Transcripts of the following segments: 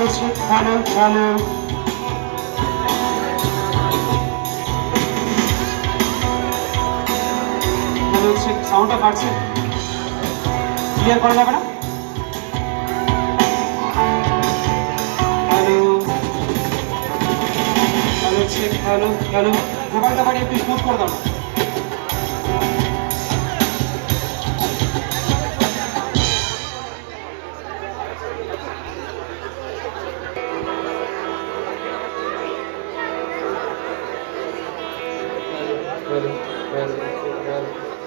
Hello check hello hello hello check সাউন্ডটা ফাটছে clear করা যাবে না hello hello check hello hello মোবাইলটা বাড়ি একটু স্মুথ করে দাও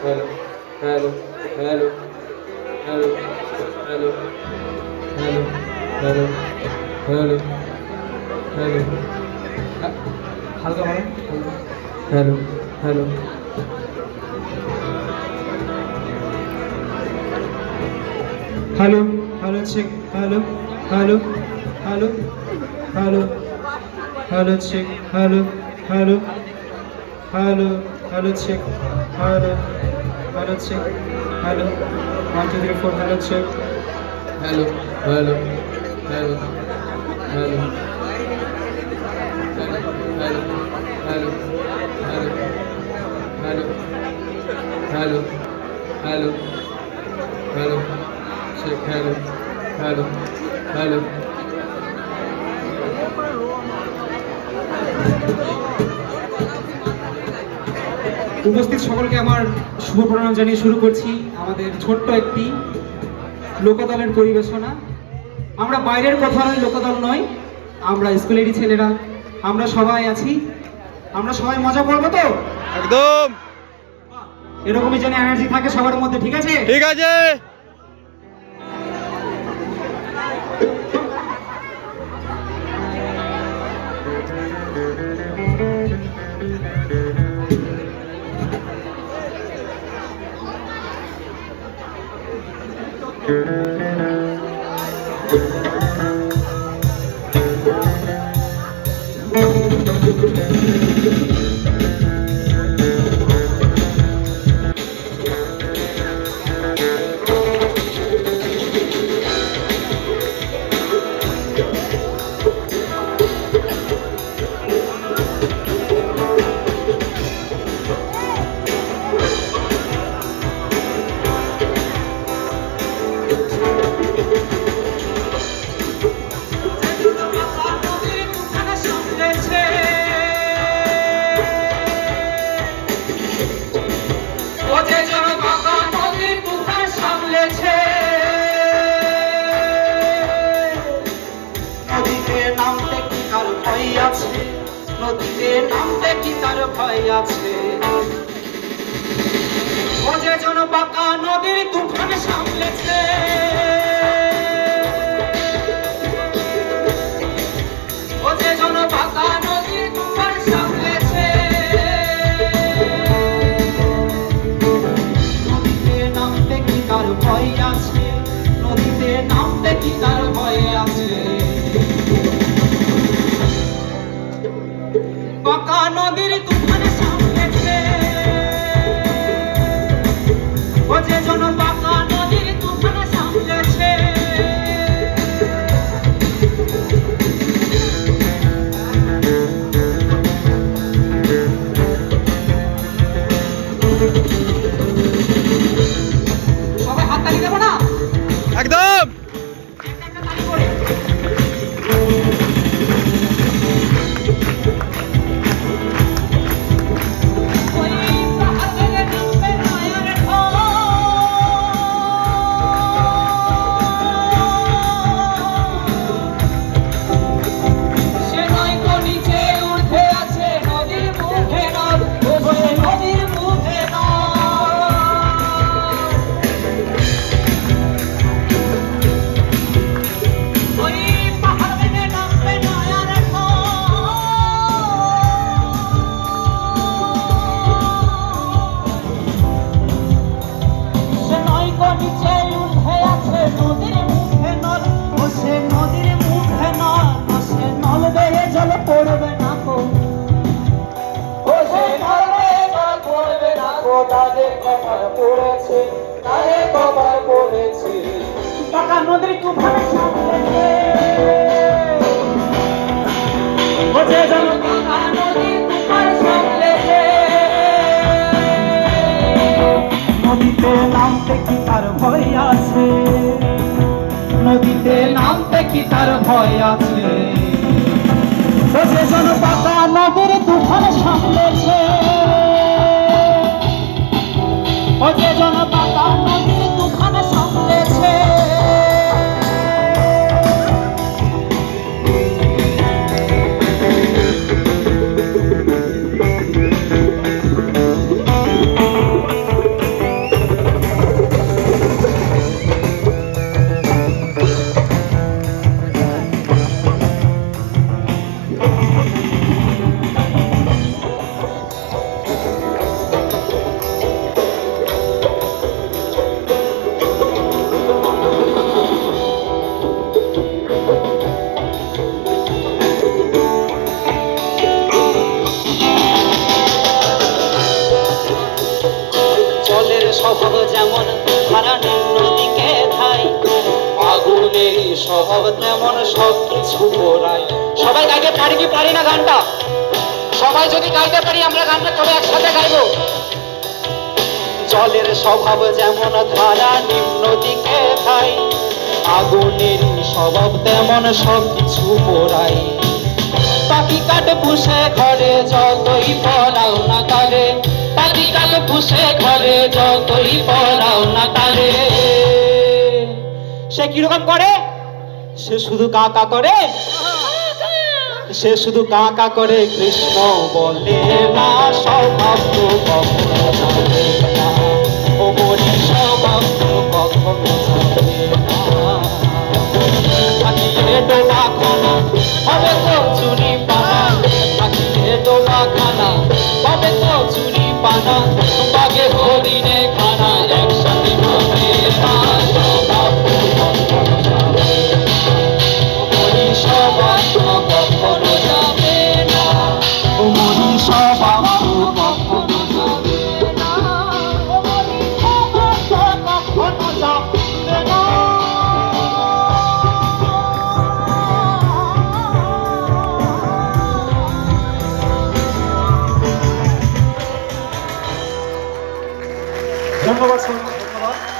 Hello, hello, hello, hello, hello, hello, hello, hello, hello. হালকা বলো hello, hello. Hello, hello check, hello, hello, hello, hello, hello check, hello, hello, hello, hello check, hello, hello check, hello, 1 2 3 4 hello check, Hello, hello, hello, hello, hello, hello, hello, hello, hello, hello, hello, check, hello, hello, hello. উপস্থিত সকলকে আমার শুভ প্রণাম জানিয়ে শুরু করছি আমাদের ছোট্ট একটি লোকদলের পরিবেশনা। আমরা বাইরের কোথাও লোকদল নয়, আমরা স্কুলেরই ছেলেরা, আমরা সবাই আছি, আমরা সবাই মজা করবো তো একদম এরকমই যেন এনার্জি থাকে সবার মধ্যে, ঠিক আছে? ঠিক আছে। নদীতে নামতে কি তার ভয় আছে? ও যে জন বাঁকা নদীর তুফান সামলেছে, ও যে জন বাঁকা নদীর তুফান সামলেছে, নদীতে নামতে কি তার ভয় আছে? নদীতে নামতে কি তার ভয় আছে? বাঁকা নদীর তুফান সামলেছে, ও যে জন বাঁকা নদীর তুফান সামলেছে, সবাই হাততালি দেবো না? একদম বাঁকা নদীর তুফান সামলেছে, ভয় আছে, নদীতে নামতে কি তার ভয় আছে? ও যেজন পাতা নদীর তুফান সামলেছে, ও যেজন পাতা নদীর তুফান সামলেছে, স্বভাব যেমন ধারা নদীকে ধাই, আগুনের স্বভাব তেমন সবকিছু পোড়ায়। সবাই গাইতে পারি কি পারি না গানটা? সবাই যদি গাইতে পারি আমরা গানটা তবে একসাথে গাইবো। জলের স্বভাব যেমন ধারা নিম্ন দিকে ধাই, আগুনের স্বভাব তেমন সবকিছু পোড়ায়। পাখি কাঠ পুষে ঘরে যতই পড়াও না তারে, পাখি কাঠ পুষে ঘরে যতই পড়াও না তারে, সে কিরকম করে? সে শুধু কাকা করে, সে শুধু কাকা করে, কৃষ্ণ বলে না। স্বভাব তো কখনো জানে না, ও বলি স্বভাব তো কখনো জানে না। পাখিয়ে ডোবা খানা হবে তো চুরি পানা, পাখিয়ে ডোবা খানা হবে তো চুরি পানা, বাঘে হরিণে খানা একসাথে হবে না। স্বভাব তো কখনো যাবে, বলি স্বভাব তো কখনো যাবে না, বলি স্বভাব তো কখনো যাবে না, বলি স্বভাব তো কখনো যাবে না। ধন্যবাদ, ধন্যবাদ।